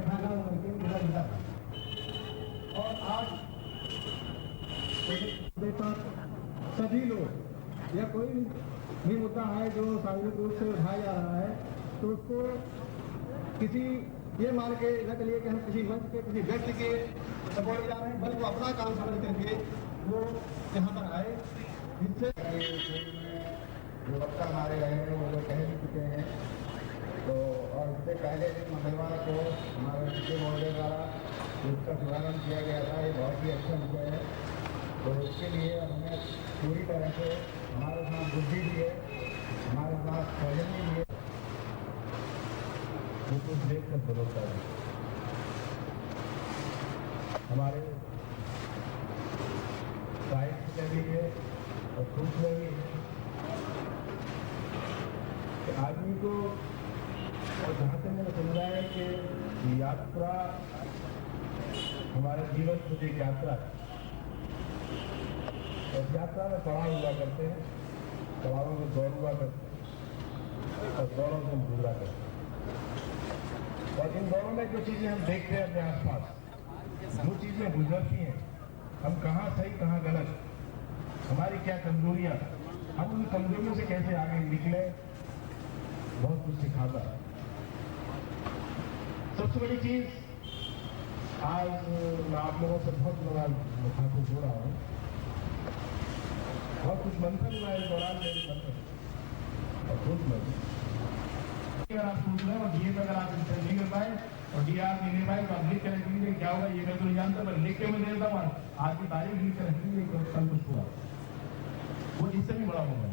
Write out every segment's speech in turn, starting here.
बैठा था करके मेरा मिला था। और आज पर सभी लोग या कोई भी मुद्दा है जो सार्वजनिक रूप से उठाया जा रहा है तो उसको किसी ये मान के न चलिए कि हम किसी मंच के किसी व्यक्ति के सपोर्ट जा रहे हैं, बल्कि अपना काम समझ करके वो यहाँ पर आए, जिससे जो वक्ता हमारे रहे हैं वो लोग कह भी चुके हैं। तो और इससे पहले मंगलवार को हमारे विजय महोदय द्वारा उसका शुभारंभ किया गया था, ये बहुत ही अच्छा विषय है। तो इसके लिए हमें पूरी तरह से हमारे साथ बुद्धि भी है, हमारे साथ सौजन्य भी है, वो कुछ देख कर बदलता है। हमारे साहित्य में भी है और खुश में भी है कि आदमी को, और जहाँ तक मैंने समझा है कि यात्रा हमारे जीवन की एक यात्रा है, और यात्रा में पड़ाव हुआ करते हैं, पड़ावों में दौड़ हुआ करते हैं और दौड़ों से गुजरा करते हैं। और इन दौरों में जो चीजें हम देखते हैं अपने आसपास, जो चीजें गुजरती हैं, हम कहाँ सही कहाँ गलत, हमारी क्या कमजोरियां, हम उन कमजोरियों से कैसे आगे निकले, बहुत कुछ सिखाता है। सबसे बड़ी चीज, आज मैं आप लोगों से बहुत बड़ा मुखातिब हो रहा हूँ, बहुत कुछ मंथन हुआ इस दौरान मेरे मंथन और खुद में अगर आप सोच रहे हैं और ये अगर आप नहीं कर पाए और डीआर नहीं ले पाए तो आप लिख कर रख लीजिए, क्या होगा ये मैं तो नहीं जानता, पर लिख के मैं दे देता हूँ, आज की तारीख लिख कर रख लीजिए, कल कुछ हुआ वो इससे भी बड़ा होगा।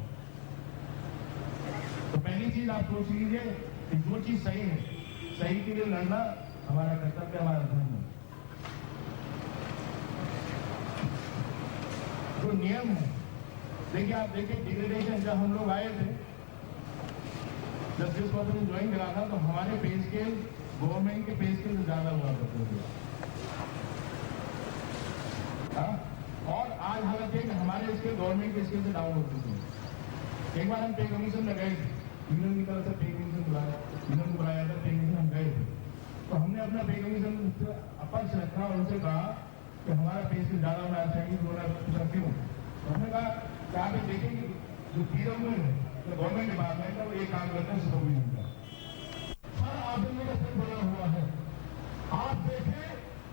तो पहली चीज आप सोच लीजिए कि जो चीज सही है, सही के लिए लड़ना हमारा कर्तव्य, हमारा धर्म है। जो नियम है, देखिए आप देखिए डिग्रेडेशन, जब हम लोग आए थे, जब जिस वक्त ने ज्वाइन करा था, तो हमारे पे स्केल गवर्नमेंट के पे स्केल से ज्यादा हुआ करते थे। और आज हालत है कि हमारे स्केल गवर्नमेंट के स्केल से डाउन हो चुके हैं। एक बार हम पे कमीशन में गए थे, यूनियन की तरफ से पे कमीशन बुलाया, यूनियन को बुलाया था, पे कमीशन हम गए थे, तो हमने अपना पे कमीशन अपक्ष रखा और उनसे कहा कि हमारा पे स्केल ज्यादा होना चाहिए, उन्होंने क्यों? हमने कहा कि आप देखेंगे जो पीडब्ल्यू है, तो गवर्नमेंट डिपार्टमेंट है, वो ये काम करते हैं, सुपर भी नहीं हर आदमी का सिर बना हुआ है। आप देखें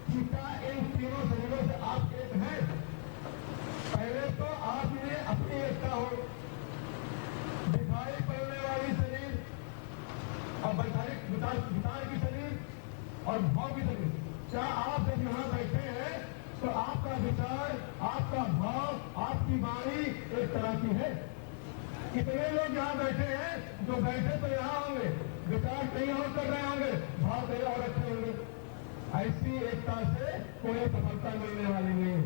कि क्या इन तीनों शरीरों से आप एक हैं? पहले तो आपने अपनी एकता हो, दिखाई पड़ने वाली शरीर और वैचारिक विचार की शरीर और भाव की शरीर, क्या आप जब यहाँ बैठे हैं तो आपका विचार, आपका भाव, आपकी वाणी एक तरह की है? कितने लोग यहाँ बैठे हैं जो बैठे तो यहाँ होंगे, विचार कहीं और कर रहे होंगे, भाव कहीं और रखे होंगे। ऐसी एकता से कोई सफलता मिलने वाली नहीं है।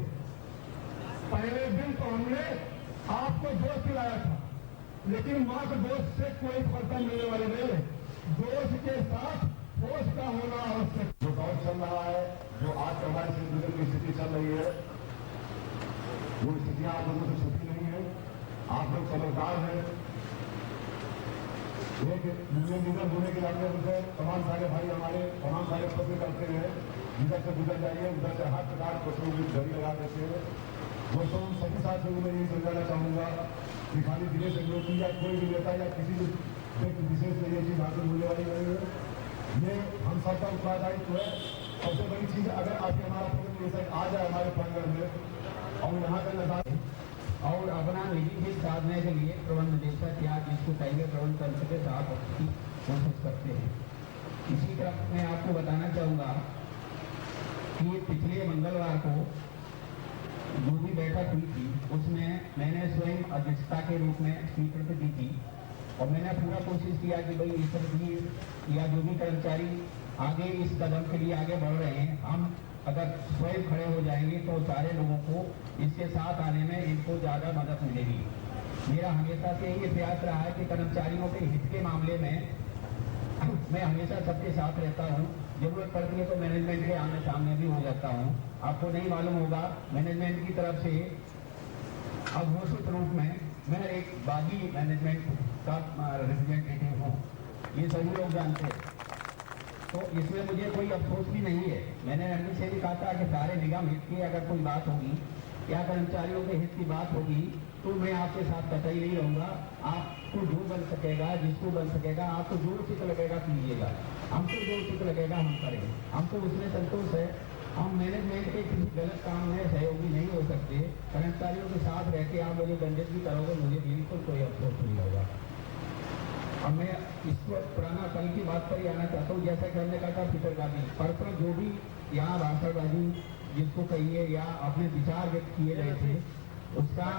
पहले दिन तो हमने आपको जोश दिलाया था, लेकिन मात्र जोश से कोई सफलता मिलने वाली नहीं है। जोश के साथ होश का होना आवश्यक। जो दौर चल रहा है, जो आज हमारी जिंदगी की स्थिति चल रही है, वो स्थितियां आप लोगों से छुपी नहीं है। आप लोग समझदार हैं। एक यूनियन लीडर होने के नाते मुझे तमाम सारे भाई हमारे तमाम सारे प्रश्न करते हैं, इधर से गुजर जाइए, उधर से हर प्रकार प्रश्नों की घड़ी लगा देते हैं। दोस्तों, सभी साथियों को मैं यही समझाना चाहूंगा कि खाली दिनेश अग्निहोत्री या कोई भी नेता या किसी भी व्यक्ति विशेष में ये चीज हासिल होने वाली नहीं है। ये हम सबका उत्तरदायित्व है। सबसे बड़ी चीज, अगर आप हमारा प्रोग्राम आ जाए हमारे प्रांगण में और यहाँ का नजारा और अपना निजी साधने के लिए प्रबंध निदेशक या जिसको चाहिए प्रबंध तंत्र के साथ की कोशिश करते हैं। इसी तरह मैं आपको बताना चाहूँगा कि पिछले मंगलवार को जो भी बैठक हुई थी उसमें मैंने स्वयं अध्यक्षता के रूप में स्पीकर पे दी थी और मैंने पूरा कोशिश किया कि भाई इस तरह या जो भी कर्मचारी आगे इस कदम के लिए आगे बढ़ रहे हैं, हम अगर स्वयं खड़े हो जाएंगे तो सारे लोगों को इसके साथ आने में इनको ज़्यादा मदद मिलेगी। मेरा हमेशा से ये प्रयास रहा है कि कर्मचारियों के हित के मामले में मैं हमेशा सबके साथ रहता हूँ। जरूरत पड़ती है तो मैनेजमेंट के आमने सामने भी हो जाता हूँ। आपको नहीं मालूम होगा, मैनेजमेंट की तरफ से अघोषित रूप में मैं एक बागी मैनेजमेंट का रिप्रेजेंटेटिव हूँ, ये सभी लोग जानते हैं। तो इसमें मुझे कोई अफसोस भी नहीं है। मैंने एमडी से भी कहा था कि सारे निगम हित की अगर कोई बात होगी या कर्मचारियों के हित की बात होगी तो मैं आपके साथ कतई नहीं रहूँगा। आपको जो बन सकेगा, जिसको बन सकेगा, आपको जो उचित लगेगा कीजिएगा, हमको जो उचित लगेगा हम करेंगे। हमको उसमें संतोष है। हम मैनेजमेंट के किसी गलत काम में सहयोगी नहीं हो सकते। कर्मचारियों के साथ रह के आप मुझे दंडित भी करोगे, मुझे बिल्कुल कोई अफसोस नहीं होगा। अब मैं इस पुराना कल की बात पर ही आना चाहता हूँ। जैसा कि हमने कहा था फिटरबाजी, परसों जो भी यहाँ भाषणबाजी जिसको कहिए या अपने विचार व्यक्त किए गए थे, उसका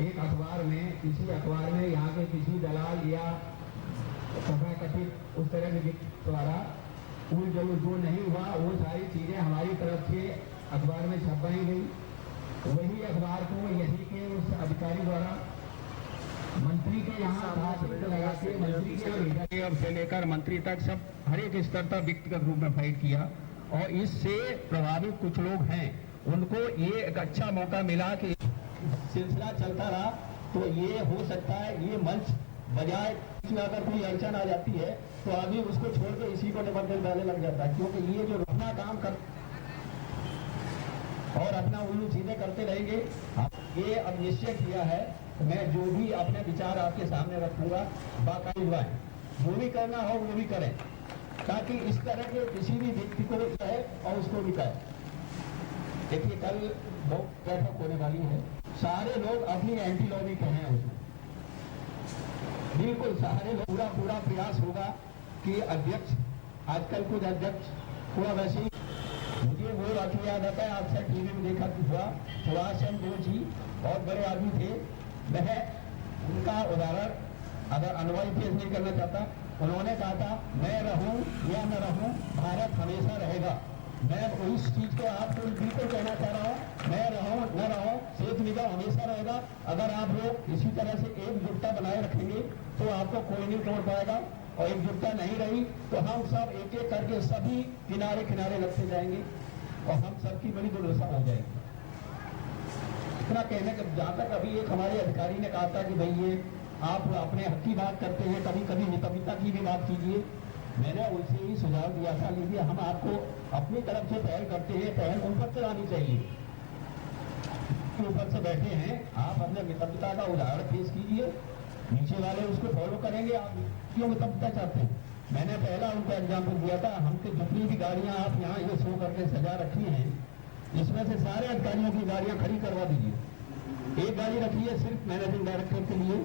एक अखबार में, किसी अखबार में यहाँ के किसी दलाल या तथाकथित उस तरह के व्यक्ति द्वारा उल जलूल जो नहीं हुआ, वो सारी चीजें हमारी तरफ से अखबार में छपवाई गई। वही अखबार को यही के उस अधिकारी द्वारा मंत्री के यहाँ लगा के मंत्री के यहाँ से लेकर मंत्री तक सब हर एक स्तर तक व्यक्तिगत रूप में फाइट किया। और इससे प्रभावित कुछ लोग हैं, उनको ये एक अच्छा मौका मिला कि सिलसिला चलता रहा। तो ये हो सकता है ये मंच बजाय अगर कोई अड़चन आ जाती है तो आदमी उसको छोड़ के इसी को निबंधन डालने लग जाता है, क्योंकि ये जो अपना काम कर और अपना उल्लू सीधे करते रहेंगे। ये अब निश्चय किया है, मैं जो भी अपने विचार आपके सामने रखूंगा बाकायदा जो भी करना हो वो भी करें, ताकि इस तरह के किसी भी व्यक्ति को भी कहे और उसको भी कहे। देखिए कल बहुत बैठक होने वाली है, सारे लोग अपनी एंटी लॉबी के हैं उसमें, बिल्कुल सारे लोग पूरा प्रयास होगा कि अध्यक्ष, आजकल कुछ अध्यक्ष हुआ वैसे ही मुझे वो वाक्य याद आता है, आपसे टीवी में देखा हुआ सुभाष चंद्र बोस जी बहुत बड़े आदमी थे। मैं उनका उदाहरण अगर अनवय पेश नहीं करना चाहता, उन्होंने कहा था मैं रहूं या न रहूं भारत हमेशा रहेगा। मैं उस चीज को आपको बिल्कुल कहना चाह रहा हूं, मैं रहूं न रहूं सेहत निगम हमेशा रहेगा। अगर आप लोग इसी तरह से एकजुटता बनाए रखेंगे तो आपको कोई नहीं तोड़ पाएगा, और एकजुटता नहीं रही तो हम सब एक एक करके सभी किनारे किनारे लगते जाएंगे और हम सबकी बड़ी दुर्दशा हो जाएगी। इतना कहने के जहां तक अभी एक हमारे अधिकारी ने कहा था कि भाई ये आप अपने हक की बात करते हैं, कभी कभी मितव्यता की भी बात कीजिए। मैंने उनसे ही सुझाव दिया था, लीजिए हम आपको अपनी तरफ से पहल करते हैं, पहल उन पर चलानी चाहिए, ऊपर से बैठे हैं, आप अपने मितव्यता का उदाहरण पेश कीजिए, नीचे वाले उसको फॉलो करेंगे। आप क्यों मितव्यता चाहते हैं? मैंने पहला उनको एग्जाम्पल दिया था, हमसे जितनी भी गाड़ियां आप यहाँ ये शो करके सजा रखी हैं, इसमें से सारे अधिकारियों की गाड़ियां खड़ी करवा दीजिए। एक गाड़ी रखिए सिर्फ मैनेजिंग डायरेक्टर के लिए,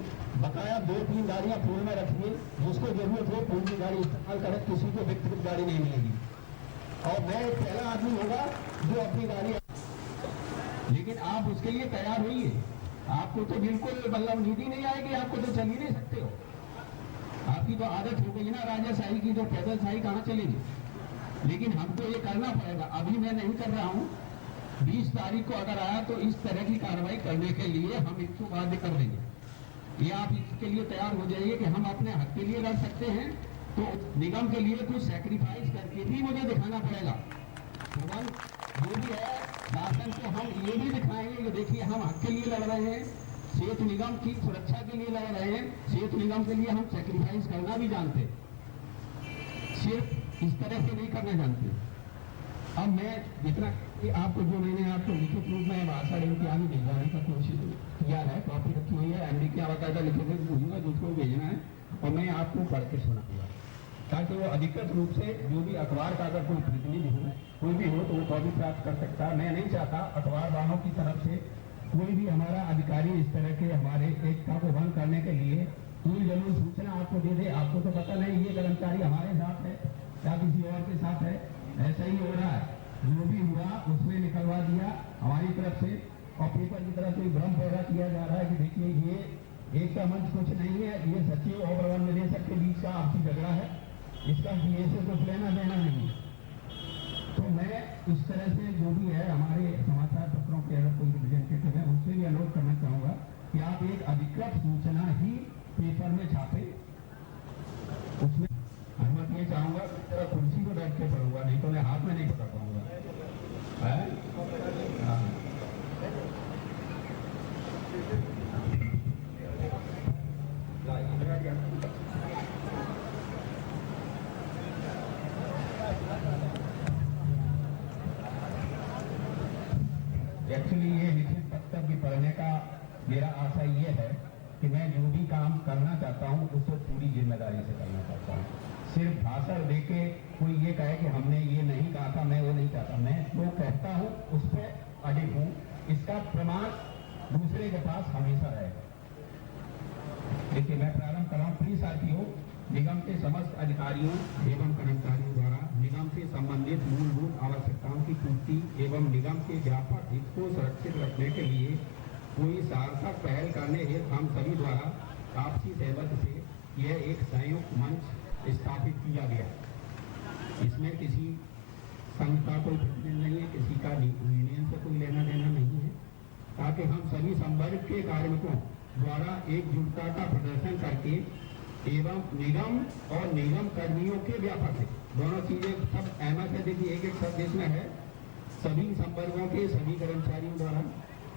बकाया 2-3 गाड़ियां पूल में रखिए, जिसको जरूरत हो पूल की गाड़ी इस्तेमाल करें, किसी को व्यक्तिगत गाड़ी नहीं मिलेगी। और मैं पहला आदमी होगा जो अपनी गाड़ी, लेकिन आप उसके लिए तैयार होइए। आपको तो बिल्कुल मतलब नीति नहीं आएगी, आपको तो चल ही नहीं सकते हो। आपकी तो आदत हो गई ना राजाशाही की, तो पैदलशाही कहाँ चलेगी। लेकिन हमको ये करना पड़ेगा, अभी मैं नहीं कर रहा हूँ। 20 तारीख को अगर आया तो इस तरह की कार्रवाई करने के लिए हम इसको बाध्य कर देंगे। ये आप इसके लिए तैयार हो जाइए कि हम अपने हक के लिए लड़ सकते हैं, तो निगम के लिए कुछ सैक्रिफाइस करके भी मुझे दिखाना पड़ेगा। जो भी है शासन को हम ये भी दिखाएंगे कि देखिए हम हक के लिए लड़ रहे हैं, सेहत निगम की सुरक्षा के लिए लड़ रहे हैं, सेहत निगम के लिए हम सैक्रिफाइस करना भी जानते, सिर्फ इस तरह से नहीं करना जानते। अब मैं जितना कि आपको जो मैंने आपको लिखित रूप में भाषण इनकी आगे भिजवाने का कोशिश किया है, कॉपी रखी हुई है, एमडी क्या बताया लिखे हुए जिसको भेजना है, और मैं आपको पढ़ के सुनाऊंगा, ताकि वो अधिकृत रूप से जो भी अखबार का अगर कोई प्रतिनिधि हो, कोई भी हो, तो वो कॉपी प्राप्त कर सकता है। मैं नहीं चाहता अखबार वालों की तरफ से कोई भी हमारा अधिकारी इस तरह के हमारे एकता को भंग करने के लिए कोई जरूर सूचना आपको दे दे। आपको तो पता नहीं ये कर्मचारी हमारे साथ है या किसी और के साथ है, ऐसा ही हो रहा है। जो भी हुआ उसमें निकलवा दिया हमारी तरफ से, और पेपर की तरफ से भ्रम पैदा किया जा रहा है कि देखिए ये एक का मंच कुछ नहीं है, ये सचिव और प्रबंध निदेशक के बीच का आपसी झगड़ा है, इसका सीए से कुछ लेना देना नहीं है। तो मैं इस तरह से जो भी है हमारे समाचार पत्रों के अगर कोई रिप्रेजेंटेटिव है उनसे भी अनुरोध करना चाहूंगा कि आप एक अधिकृत सूचना ही पेपर में छापे। उसमें अनुमति ये चाहूंगा कि तेरा कुर्सी को बैठ के पढ़ूंगा, नहीं तो मैं हाथ में नहीं पकड़ पाऊंगा। एक्चुअली ये लिखित वक्तव्य पढ़ने का मेरा आशय ये है कि मैं जो भी काम करना चाहता हूँ उसको पूरी जिम्मेदारी से करना चाहता हूँ। सिर्फ भाषण देके कोई ये कहे कि हमने ये नहीं कहा था, मैं वो नहीं चाहता। मैं जो कहता हूँ उस पर अडिग हूँ। इसका प्रमाण दूसरे के पास हमेशा रहेगा। देखिए मैं प्रारंभ कर रहा हूँ। प्रिय साथियों, निगम के समस्त अधिकारियों एवं कर्मचारियों द्वारा निगम से संबंधित मूलभूत आवश्यकताओं की पूर्ति एवं निगम के व्यापक हित को सुरक्षित रखने के लिए कोई सार्थक पहल करने हेतु हम सभी द्वारा आपसी सहमति से यह एक संयुक्त मंच स्थापित किया गया। इसमें किसी संघ का कोई प्रतिनिधि नहीं है, किसी का यूनियन से कोई लेना देना नहीं है, ताकि हम सभी संवर्ग के कार्मिकों द्वारा एकजुटता का प्रदर्शन करके एवं निगम और निगम कर्मियों के व्यापक हित, दोनों चीजें सब अहमत है। देखिए एक शब्द इसमें है, सभी संवर्गों के सभी कर्मचारियों द्वारा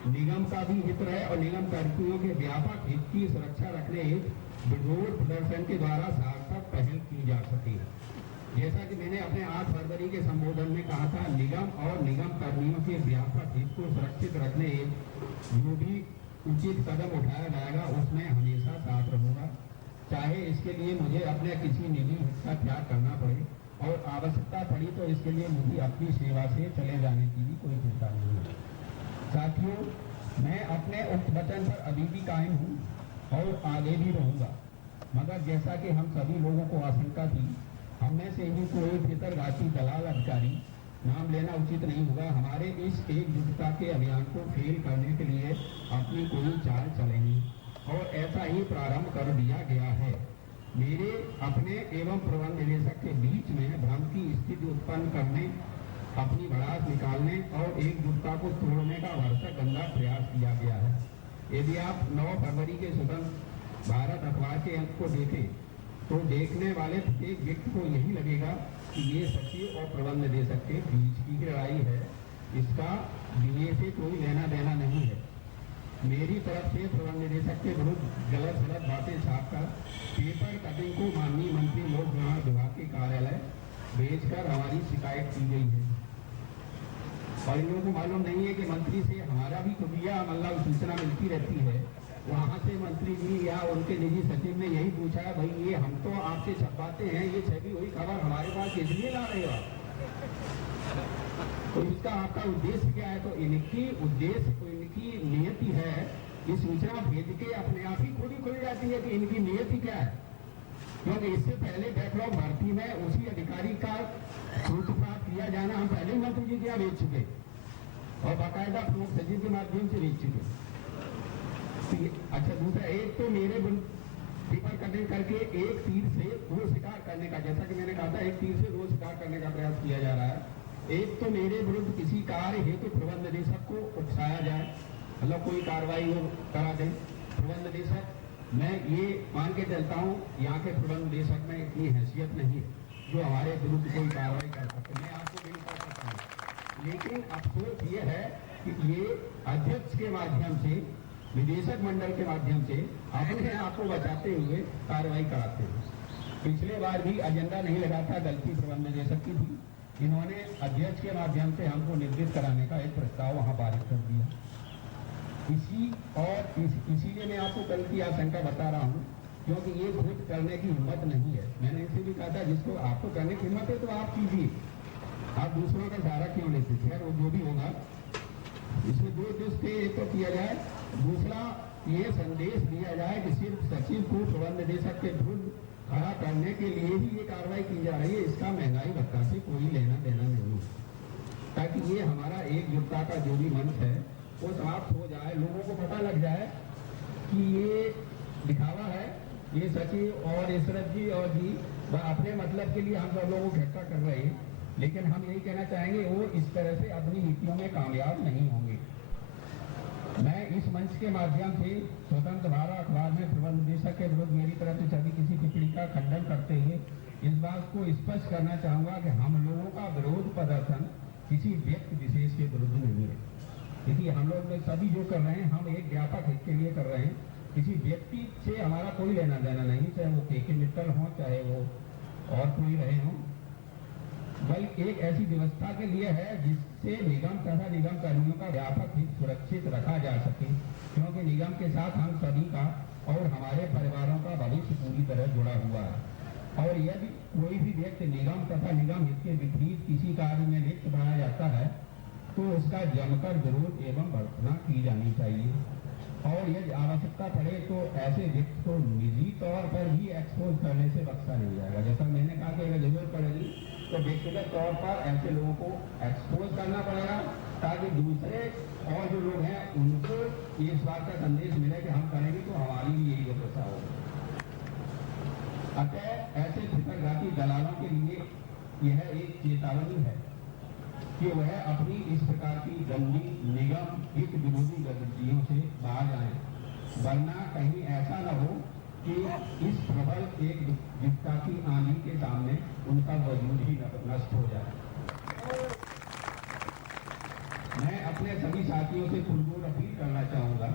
निगम का भी हित रहे और निगम कर्मियों के व्यापक हित की सुरक्षा रखने हेतु विरोध प्रदर्शन के द्वारा सार्थक पहल की जा सके। जैसा कि मैंने अपने 8 फरवरी के संबोधन में कहा था, निगम और निगम कर्मियों के व्यापक हित को सुरक्षित रखने हेतु जो भी उचित कदम उठाया जाएगा उसमें हमेशा साथ रहूंगा, चाहे इसके लिए मुझे अपने किसी निजी हित का त्याग करना पड़े और आवश्यकता पड़ी तो इसके लिए मुझे अपनी सेवा से चले जाने की भी कोई चिंता नहीं है। साथियों, मैं अपने उक्त वचन पर अभी भी कायम हूँ और आगे भी रहूंगा, मगर जैसा कि हम सभी लोगों को आशंका थी, हमने से ही कोई भीतरघाती दलाल अधिकारी, नाम लेना उचित नहीं होगा, हमारे इस एकजुटता के अभियान को फेल करने के लिए अपनी कोई चाल चलेंगी और ऐसा ही प्रारंभ कर दिया गया है। मेरे अपने एवं प्रबंध निदेशक के बीच में भ्रम की स्थिति उत्पन्न करने, अपनी भड़ास निकालने और एकजुटता को तोड़ने का भरसक गंदा प्रयास किया गया है। यदि आप 9 फरवरी के स्वतंत्र भारत अखबार के अंक को देखें तो देखने वाले प्रत्येक व्यक्ति को यही लगेगा कि ये सचिव और प्रबंध निदेशक के बीच की लड़ाई है, इसका डीए से कोई लेना देना नहीं है। मेरी तरफ से प्रबंध निदेशक के विरुद्ध गलत बातें छापकर पेपर कटिंग को माननीय मंत्री लोक निर्माण विभाग के कार्यालय भेजकर हमारी शिकायत की गई है। और इन लोगों को मालूम नहीं है कि मंत्री से हमारा भी खुफिया मतलब सूचना मिलती रहती है। वहाँ से मंत्री जी या उनके निजी सचिव ने यही पूछा है, भाई ये हम तो आपसे छपाते हैं, ये छपी हुई खबर हमारे पास इसलिए ला रहे हो, तो इसका आपका उद्देश्य क्या है? तो इनकी उद्देश्य, इनकी नियति है, ये सूचना भेज के अपने आप ही खुद खुल जाती है कि इनकी नियति क्या है। क्योंकि इससे पहले बैकलॉग भर्ती में उसी अधिकारी का सूत्र प्राप्त किया जाना हम पहले ही मंत्री जी के यहाँ भेज चुके और बाकायदा प्रमुख सचिव के माध्यम से भेज चुके। अच्छा, दूसरा, एक तो मेरे पेपर कटिंग करके एक तीर से 2 शिकार करने का, जैसा कि मैंने कहा था, एक तीर से 2 शिकार करने का प्रयास किया जा रहा है। एक तो मेरे विरुद्ध किसी कार्य हेतु प्रबंध निदेशक को उकसाया जाए, मतलब कोई कार्रवाई हो करा दे प्रबंध निदेशक। मैं ये मान के चलता हूँ यहाँ के प्रबंध निदेशक में इतनी हैसियत नहीं है जो हमारे विरुद्ध कोई कार्रवाई कर सकते। मैं आपको बिल कर सकता हूँ, लेकिन अफसोस ये है कि ये अध्यक्ष के माध्यम से, निदेशक मंडल के माध्यम से अपने आप को बचाते हुए कार्रवाई कराते हैं। पिछले बार भी एजेंडा नहीं लगा था, गलती प्रबंध निदेशक की थी। इन्होंने अध्यक्ष के माध्यम से हमको निर्देश कराने का एक प्रस्ताव वहां पारित कर दिया। इसीलिए मैं आपको कल की आशंका बता रहा हूँ, क्योंकि ये खुद करने की हिम्मत नहीं है। मैंने इसे भी कहा था, जिसको आपको करने की हिम्मत है तो आप कीजिए, आप दूसरों का सहारा क्यों लेते? खैर वो जो भी होगा, इसमें 2 दृष्टि, एक तो किया जाए, दूसरा ये संदेश दिया जाए कि सिर्फ सचिव को प्रबंध निदेशक के विरुद्ध खड़ा करने के लिए ही ये कार्रवाई की जा रही है, इसका महंगाई भत्ता से कोई लेना देना नहीं है, ताकि ये हमारा एकजुटता का जो भी मंच है वो समाप्त हो जाए, लोगों को पता लग जाए कि ये दिखावा है, ये सचिव और इशरत जी और जी अपने मतलब के लिए हम सब लोगों को इकट्ठा कर रहे हैं। लेकिन हम यही कहना चाहेंगे, वो इस तरह से अपनी नीतियों में कामयाब नहीं होंगे। मैं इस मंच के माध्यम से स्वतंत्र भारत अखबार में प्रबंध निदेशक के विरुद्ध मेरी तरफ से सभी किसी टिप्पणी का खंडन करते हुए इस बात को स्पष्ट करना चाहूंगा कि हम लोगों का विरोध प्रदर्शन किसी व्यक्ति विशेष के विरुद्ध नहीं है। क्योंकि हम लोग सभी जो कर रहे हैं, हम एक व्यापक हित के लिए कर रहे हैं, किसी व्यक्ति से हमारा कोई लेना देना नहीं, चाहे वो के मित्तल हो, चाहे वो और कोई रहे हों, बल्कि एक ऐसी व्यवस्था के लिए है जिससे निगम तथा निगम कर्मियों का व्यापक हित सुरक्षित रखा जा सके, क्योंकि निगम के साथ हम सभी का और हमारे परिवारों का भविष्य पूरी तरह जुड़ा हुआ है। और यदि कोई भी व्यक्ति निगम तथा निगम हित के विपरीत किसी कार्य में लिप्त पाया जाता है तो उसका जमकर विरोध एवं भर्त्सना की जानी चाहिए, और यदि आवश्यकता पड़े तो ऐसे व्यक्ति को निजी तौर पर भी एक्सपोज करने से बख्शा नहीं जाएगा। जैसा मैंने कहा कि अगर जरूरत पड़ेगी तो व्यक्तिगत तौर पर ऐसे लोगों को एक्सपोज करना पड़ेगा, ताकि दूसरे और जो लोग हैं उनको इस बात का संदेश मिले कि हम करेंगे तो हमारी भी यही व्यवस्था होगी। अतः ऐसे फितरघाती दलालों के लिए यह एक चेतावनी है कि वह अपनी इस प्रकार की गंदी निगम हित विरोधी गतिविधियों से बाहर आए, वरना कहीं ऐसा न हो कि इस प्रबल एक विपदा की आंधी के सामने उनका वजूद ही नष्ट हो जाए। मैं अपने सभी साथियों से पुरजोर अपील करना चाहूंगा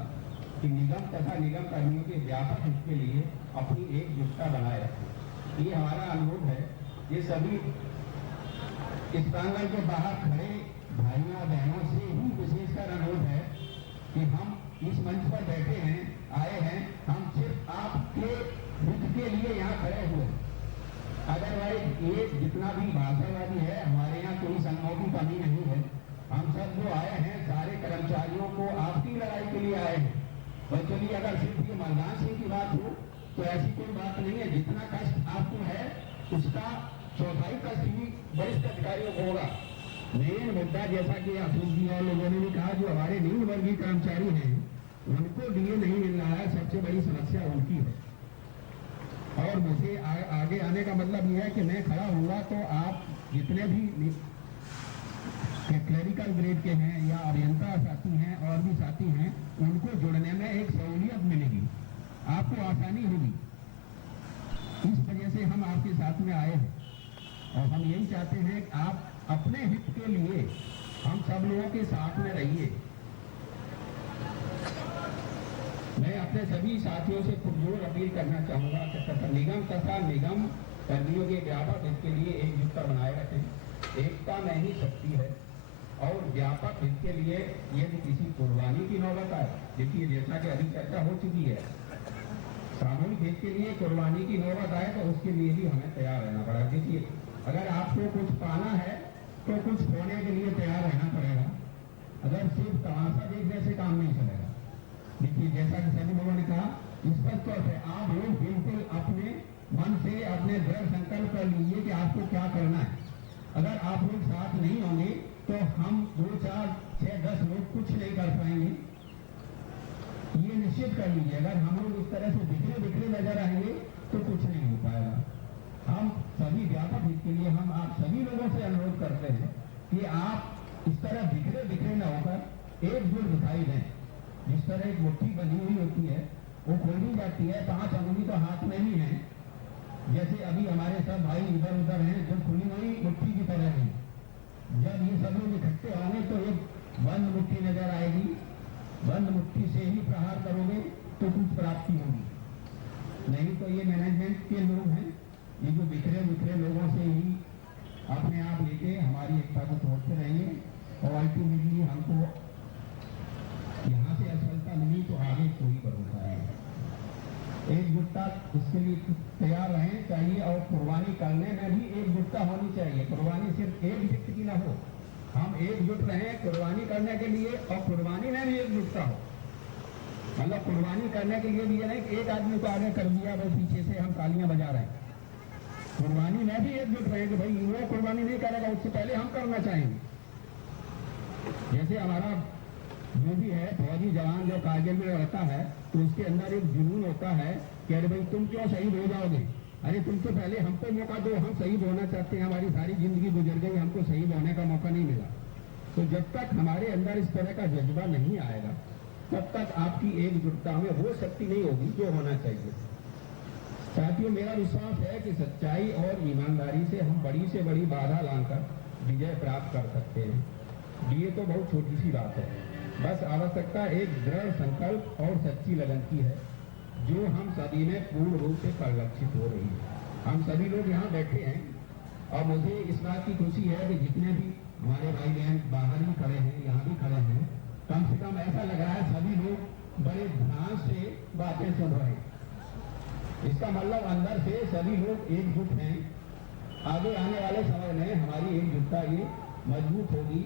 कि निगम तथा निगम कर्मियों के व्यापक हित के लिए अपनी एकजुटता बनाए रखें। ये हमारा अनुरोध है। ये सभी इस प्रांगण के बाहर खड़े भाइयों बहनों से ही विशेषकर अनुरोध है कि हम इस मंच पर बैठे हैं, आए हैं, हम सिर्फ आपके हित के लिए यहाँ खड़े हुए हैं। अदरवाइज ये जितना भी भाषावादी है, हमारे यहाँ कोई संघों की कमी नहीं है। हम सब जो आए हैं सारे कर्मचारियों को आपकी लड़ाई के लिए आए हैं। और चलिए अगर सिर्फ ये मरदान सिंह की बात हो तो ऐसी कोई बात नहीं है। जितना कष्ट आपको है उसका चौथाई कष्ट भी वरिष्ठ अधिकारियों को होगा। मेन मुद्दा जैसा कि अशोक जी और लोगों ने भी कहा, जो हमारे निम्न वर्गीय कर्मचारी हैं उनको डीए नहीं मिल रहा है, सबसे बड़ी समस्या उनकी है। और मुझे आगे आने का मतलब यह है कि मैं खड़ा हुआ तो आप जितने भी क्लरिकल ग्रेड के हैं या अभियंता साथी हैं और भी साथी हैं, उनको जुड़ने में एक सहूलियत मिलेगी, आपको आसानी होगी। इस वजह से हम आपके साथ में आए हैं और हम यही चाहते हैं कि आप अपने हित के लिए हम सब लोगों के साथ में रहिए। मैं अपने सभी साथियों से पुरजोर अपील करना चाहूंगा कि निगम तथा निगम कर्मियों के व्यापक हित के लिए एकजुटता बनाए रखें। एकता में ही शक्ति है। और व्यापक हित के लिए यदि किसी कुर्बानी की नौबत आए, देखिए जैसा कि अभी चर्चा हो चुकी है, सामूहिक हित के लिए कुर्बानी की नौबत आए तो उसके लिए भी हमें तैयार रहना पड़ेगा। देखिए अगर आपको कुछ पाना है तो कुछ खोने के लिए तैयार रहना पड़ेगा। अगर सिर्फ तमाशा देखने से काम नहीं चलेगा। देखिए जैसा कि सभी लोगों ने कहा, स्पष्ट तौर से आप लोग बिल्कुल अपने मन से अपने दृढ़ संकल्प कर लीजिए कि आपको क्या करना है। अगर आप लोग साथ नहीं होंगे तो हम 2, 4, 6, 10 लोग कुछ नहीं कर पाएंगे। ये निश्चित कर लीजिए। अगर हम लोग इस तरह से बिखरे बिखरे नजर आएंगे तो कुछ नहीं हो पाएगा। हम सभी व्यापक हित के लिए हम आप सभी लोगों से अनुरोध करते हैं कि आप इस तरह बिखरे बिखरे न होकर एकजुट दिखाई दें। जिस तरह एक मुट्ठी बनी हुई होती है, वो खोली जाती है, 5 अंगुली तो हाथ में ही है। जैसे अभी हमारे सब भाई इधर उधर हैं जो खुली हुई मुट्ठी की तरह है। जब ये सब लोग इकट्ठे होंगे तो एक बंद मुट्ठी नजर आएगी। बंद मुट्ठी से ही प्रहार करोगे तो कुछ प्राप्ति होगी। नहीं तो ये मैनेजमेंट के लोग हैं, ये जो बिखरे बिखरे लोगों से ही अपने आप लेके हमारी एकता को तोड़ते रहेंगे और अल्टीमेटली हमको यहाँ से असफलता मिली तो आगे कोई भरोसा नहीं। एकजुटता इसके लिए तैयार रहना चाहिए और कुर्बानी करने में भी एकजुटता होनी चाहिए। कुर्बानी सिर्फ एक व्यक्ति की ना हो, हम एकजुट रहें कुर्बानी करने के लिए और कुर्बानी में भी एकजुटता हो। मतलब कुर्बानी करने के लिए भी ये नहीं कि एक आदमी को आगे कर दिया वो पीछे से हम तालियां बजा रहे हैं। कुर्बानी में भी एकजुट रहे कि भाई वो कुर्बानी नहीं करेगा, उससे पहले हम करना चाहेंगे। जैसे हमारा जो भी है फौजी जवान जो कारगिल में रहता है तो उसके अंदर एक जुनून होता है कि अरे भाई तुम क्यों शहीद हो जाओगे, अरे तुमसे पहले हमको मौका दो, हम शहीद होना चाहते हैं, हमारी सारी जिंदगी गुजर गई, हमको शहीद होने का मौका नहीं मिला। तो जब तक हमारे अंदर इस तरह का जज्बा नहीं आएगा तब तक आपकी एकजुटता में वो शक्ति नहीं होगी जो होना चाहिए। साथियों, मेरा विश्वास है कि सच्चाई और ईमानदारी से हम बड़ी से बड़ी बाधा लाकर विजय प्राप्त कर सकते हैं। ये तो बहुत छोटी सी बात है, बस आवश्यकता एक दृढ़ संकल्प और सच्ची लगन की है जो हम सभी में पूर्ण रूप से परिलक्षित हो रही है। हम सभी लोग यहाँ बैठे हैं और मुझे इस बात की खुशी है कि जितने भी हमारे भाई बहन बाहर भी खड़े हैं, यहाँ भी खड़े हैं, कम से कम ऐसा लग रहा है सभी लोग बड़े ध्यान से बातें सुन रहे हैं। इसका मतलब अंदर से सभी लोग एकजुट हैं। आगे आने वाले समय में हमारी एकजुटता ये मजबूत होगी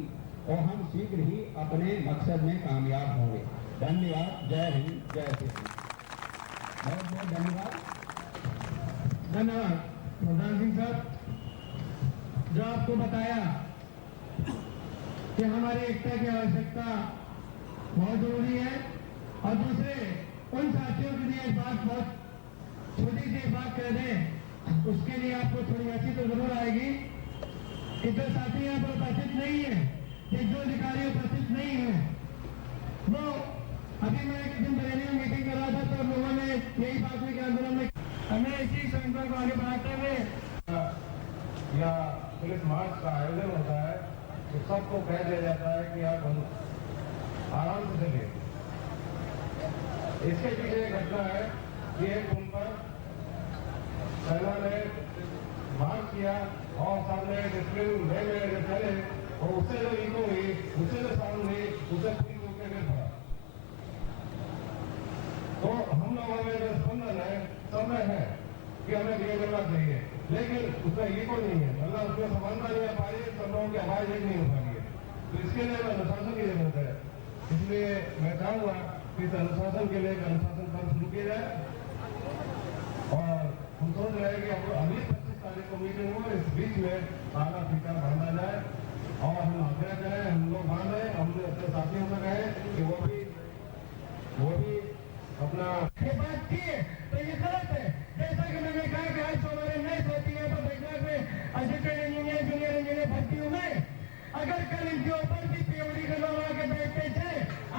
और हम शीघ्र ही अपने मकसद में कामयाब होंगे। धन्यवाद। जय हिंद, जय श्री राम। बहुत बहुत धन्यवाद। धन्यवाद प्रधान सिंह साहब, जो आपको बताया कि हमारी एकता की आवश्यकता बहुत जरूरी है। और दूसरे उन साथियों के लिए एक बात, बहुत छोटी सी बात कह दें, उसके लिए आपको थोड़ी हंसी तो जरूर आएगी कि जो साथी यहाँ पर उपस्थित नहीं है, ये जो अधिकारी उपस्थित नहीं है, वो अभी मैं एक दिन बरेली में मीटिंग कर रहा था तो लोगों ने यही बात हुई कि आंदोलन में हमें इसी संकल्प को आगे बढ़ाते हुए या पुलिस मार्च का आयोजन होता है तो सबको कह दिया जाता है कि आप आराम से चलिए। इसके पीछे एक घटना है कि एक पुल पर सेना ने मार्च किया और सामने डिस्प्लिन ले गए चले और उससे जो ईको हुई, उससे जो साउंड हुई, उसे पुल के गिर पड़ा। तो हम लोगों में जो स्पंदन है सब में है कि हमें ये करना चाहिए, लेकिन उसमें ईको नहीं है, मतलब उसमें समानता नहीं आ पा रही है, सब लोगों की आवाज एक नहीं हो पा रही है। तो इसके लिए अनुशासन की जरूरत है। इसलिए मैं चाहूंगा कि इस अनुशासन के लिए अनुशासन पर्व शुरू किया जाए और हम सोच रहे हैं कि हम अगली 25 तारीख को मीटिंग हो, इस बीच में काला फीता बांधा जाए और हम आग्रह करें, हम लोग बांधे, हमने अपने साथियों से कहे कि वो भी अपना बात की है तो ये गलत है। जैसा कि मैंने कहा कि आज हमारे नए साथी हैं तो बैठक में असिस्टेंट इंजीनियर, जूनियर इंजीनियर भर्तियों में अगर कल इनके ऊपर भी पीओडी का लोग आके बैठते थे,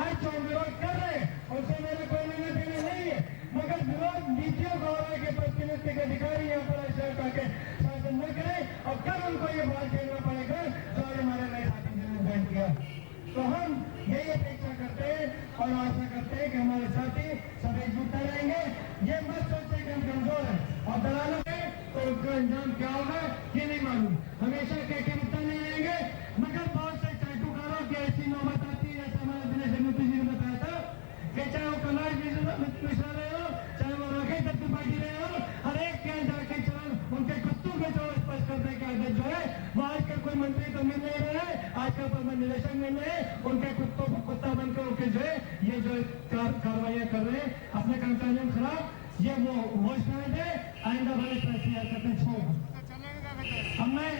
आज जो हम विरोध कर रहे हैं उससे मेरे कोई लेने देने नहीं है, मगर विरोध नीतियों को हो रहा है कि प्रतिनिधित्व के अधिकारी यहाँ पर ऐसा करके शासन न करें और कल उनको ये बात कहना पड़ेगा जो आज हमारे नए साथी जिन्होंने ज्वाइन किया। तो हम यही अपेक्षा करते हैं और आशा करते हैं कि हमारे साथी सब एकजुट रहेंगे। ये मत सोचते कि हम कमजोर हैं और दलालों के तो उनका अंजाम क्या होगा ये नहीं मालूम। हमेशा कहते नहीं रहेंगे, मगर बहुत से चाटुकारों की ऐसी नौबत आती है, जैसे हमारे दिनेश अग्निहोत्री जी ने बताया था कि चाहे वो कैलाश मिश्रा रहे हो, चाहे वो राकेश त्रिपाठी रहे हो, हर एक के जाके चलन उनके कुत्तों के जो स्पष्ट करने का आदेश जो है वो आजकल कोई मंत्री तो मिल नहीं रहे हैं, आजकल प्रबंध निदेशक मिल रहे हैं, उनके कुत्तों को कुत्ता बनकर उनके जो है ये जो कार्रवाइयां कर रहे हैं अपने कर्मचारियों के खिलाफ, ये वो स्टैंड है। आइंदा भले ऐसी हरकतें छोड़। अब मैं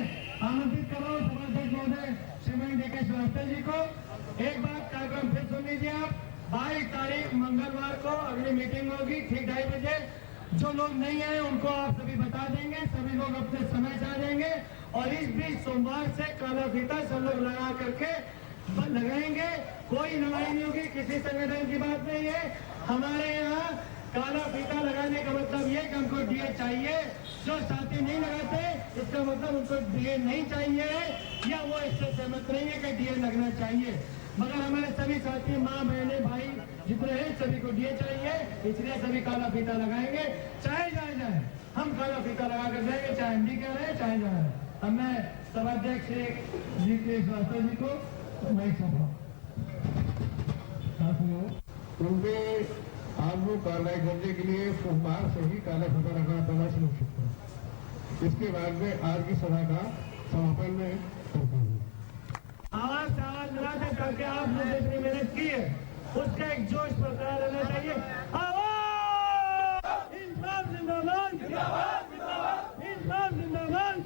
आमंत्रित कर रहा हूँ सभाध्यक्ष महोदय श्रीमती डी के श्रीवास्तव जी को। एक बात कार्यक्रम फिर सुन लीजिए आप, 22 तारीख मंगलवार को अगली मीटिंग होगी ठीक 2:30 बजे। जो लोग नहीं आए उनको आप सभी बता देंगे, सभी लोग अपने समय से आ जाएंगे और इस बीच सोमवार से काला फीता सब लोग लगा करके लगाएंगे। कोई लड़ाई नहीं होगी, किसी संगठन की बात नहीं है। हमारे यहाँ काला फीता लगाने का मतलब ये कि हमको डीए चाहिए। जो साथी नहीं लगाते इसका मतलब उनको डीए नहीं चाहिए या वो इससे सहमत नहीं है कि डीए लगना चाहिए, मगर हमारे सभी साथी माँ बहने भाई जितने हैं सभी को डीए चाहिए, इसलिए सभी काला फीता लगाएंगे। चाहे जाए हम काला फीता लगा कर जाएंगे, चाहे हम भी कह रहे हैं चाहे जा रहे हैं। अब मैं सभाध्यक्ष जी के श्रीवास्तव जी को माइक सौंपा। साथियों, उनके आगू कार्रवाई करने के लिए सोमवार से ही काला फीता लगाना पड़ा शुरू हो सकता है। इसके बाद में आज की सभा का समापन में करता हूँ। आवाज से आवाज मिलाते करके आपने जितनी मेहनत की है उसका एक जोश बरकरार रहना चाहिए। आवाज इंसाफ जिंदाबाद, इंसाफ जिंदाबाद,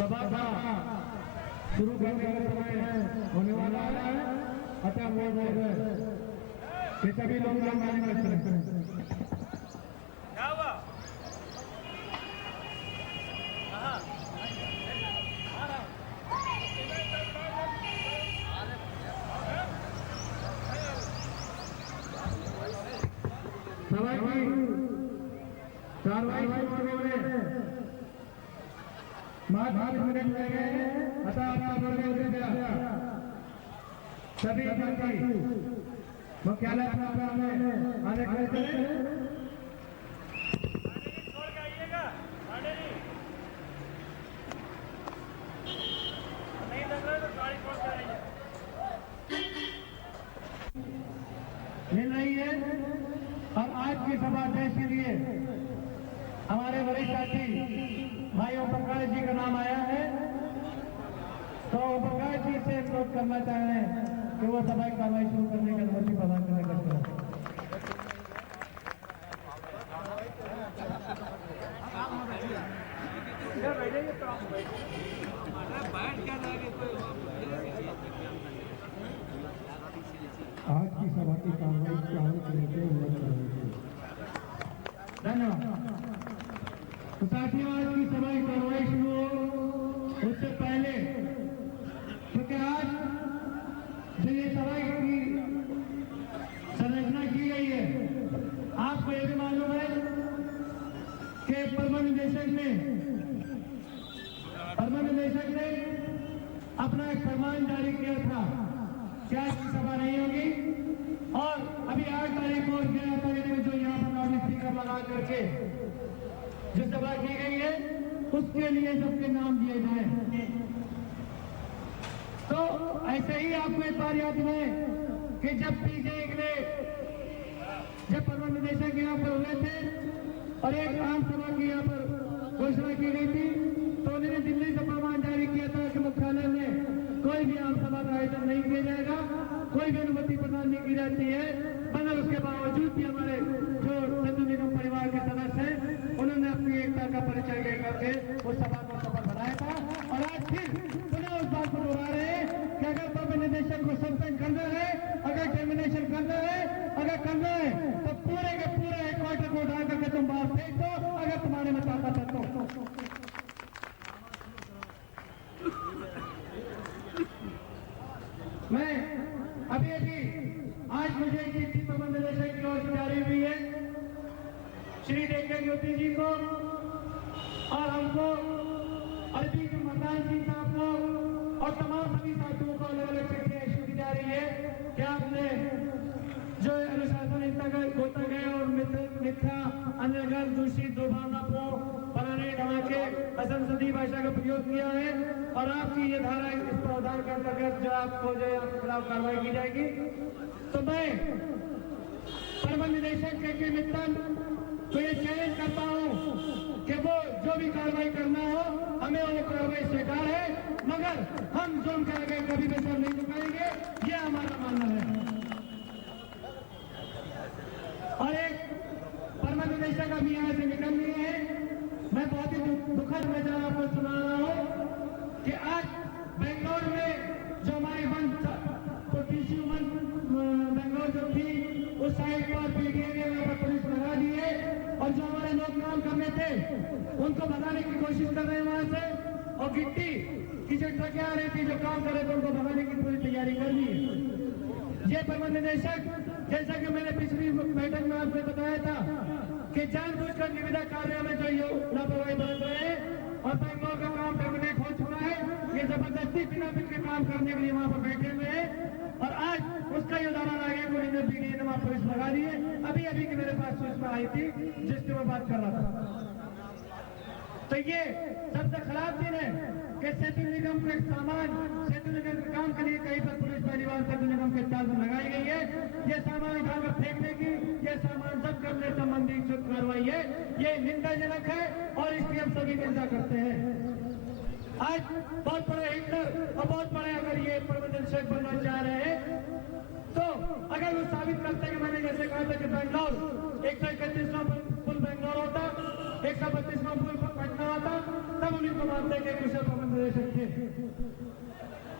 सभा का शुरू करने का समय होने वाला है, अतः वो कि सभी लोग मांग करते हैं। 5 मिनट रह गए हैं। अतः आपका सभी मंत्री मुख्यालय प्रांगण में आने के लिए मिल रही है। और आज की सभा अध्यक्ष के लिए हमारे वरिष्ठ साथी भाई ओम प्रकाश जी का नाम आया है, तो ओम प्रकाश जी से अनुरोध करना चाह रहे हैं कि वो सभा की कार्रवाई शुरू करने की अनुमति प्रदान करने का आज की सभा की कार्रवाई चालू करने के लिए धन्यवाद। तो साथियों, आज की सभा की कार्रवाई शुरू हो उससे पहले, क्योंकि आज जो ये सभा की संरचना की गई है, आपको ये भी मालूम है कि प्रबंध निदेशक ने अपना एक फरमान जारी किया था कि आज की सभा नहीं होगी। और अभी 8 तारीख को 11 तारीख में जो यहाँ पर नॉन स्पीकर लगा करके जो सभा की गई है, उसके लिए सबके नाम दिए जाए। तो ऐसे ही आपको एक बार याद है कि जब प्रबंध निदेशक यहाँ पर हुए थे और एक आम सभा की यहाँ पर घोषणा की गई थी, तो उन्होंने दिल्ली से फरमान जारी किया था कि मुख्यालय में कोई भी आम सभा का आयोजन नहीं किया जाएगा, कोई भी अनुमति प्रदान नहीं की जाती है। मगर उसके बावजूद भी हमारे जो सेतु निगम परिवार के सदस्य हैं, उन्होंने अपनी एकता का परिचय लेकर के उस सभा को सफल बनाया था। और आज फिर पुनः उस बात को दोहरा रहे हैं कि अगर प्रबंध निदेशक को सस्पेंड करना है, अगर टर्मिनेशन करना है, तो पूरे के पूरे हेडक्वार्टर को उठा करके तुम बाहर फेंक दो, अगर तुम्हारे में ताकत है तो। मैं अभी आज मुझे एक चिट्ठी प्रबंध निदेशक की ओर से जारी हुई है, श्री डेक्कन ज्योति जी को और हमको, अरबी के मतदान सिंह साहब को और तमाम सभी साथियों को अलग अलग चिट्ठियां इशू की जा रही है कि आपने जो अनुशासन गोतक है और मिथ्या अन्य दूषित दुर्भावनाओं बनाने धमाके असंसदीय भाषा का प्रयोग किया है और आपकी ये धारा इस प्रावधान के अंतर्गत जो आपको जो आपके खिलाफ कार्रवाई की जाएगी। तो मैं प्रबंध निदेशक के मित्तन तो ये चैलेंज करता हूं कि वो जो भी कार्रवाई करना हो, हमें वो कार्रवाई स्वीकार है, मगर हम जो उनके आगे कभी भी सर नहीं झुकाएंगे, ये हमारा मानना है। और एक प्रबंध निदेशक अभी यहाँ से निकल रही है, मैं बहुत ही दुखद में आपको सुना रहा हूं कि आज बेंगलोर में जो हमारी बेंगलोर जो थी उस साइड पर पीडीए ने वहां पर पुलिस लगा दी है और जो हमारे लोग काम करने थे उनको भगाने की कोशिश कर रहे हैं वहां से, और गिट्टी की जो ट्रकें आ रही थी जो काम कर रहे थे उनको भगाने की पूरी तैयारी कर ली है। ये प्रबंध निदेशक, जैसा कि मैंने पिछली बैठक में आपसे बताया था कि जानबूझकर निविदा कार्य में जो लापरवाही बरत रहे हैं और बेंगलोर का काम टर्मिनेट हो चुका है, ये जबरदस्ती बिना बिल के काम करने के लिए वहां पर बैठे हुए हैं और आज उसका ये उदाहरण आ गया कि उन्होंने पीडीए ने वहां पुलिस लगा दी है। अभी की मेरे पास सूचना आई थी जिसकी मैं बात कर रहा था। तो ये सबसे खराब दिन है कि सेतु निगम का सामान, सेतु निगम के काम के लिए कहीं पर पुलिस पहली बार सेतु निगम के चार्ज लगाई गई है। ये सामान उठाकर फेंकने की, ये सामान जब्त करने संबंधी जो कार्रवाई है, ये निंदाजनक है और इसकी हम सभी निंदा करते हैं। आज बहुत बड़े हिटलर और बहुत बड़े अगर ये प्रबंध निदेशक बनना चाह रहे हैं, तो अगर वो साबित करते हैं कि मैंने जैसे कहा था कि बेंगलोर 131वां पुल बेंगलोर होता, 132वां पुल पटना होता, तब उनको मानते कि कुशल प्रबंध निदेशक थे।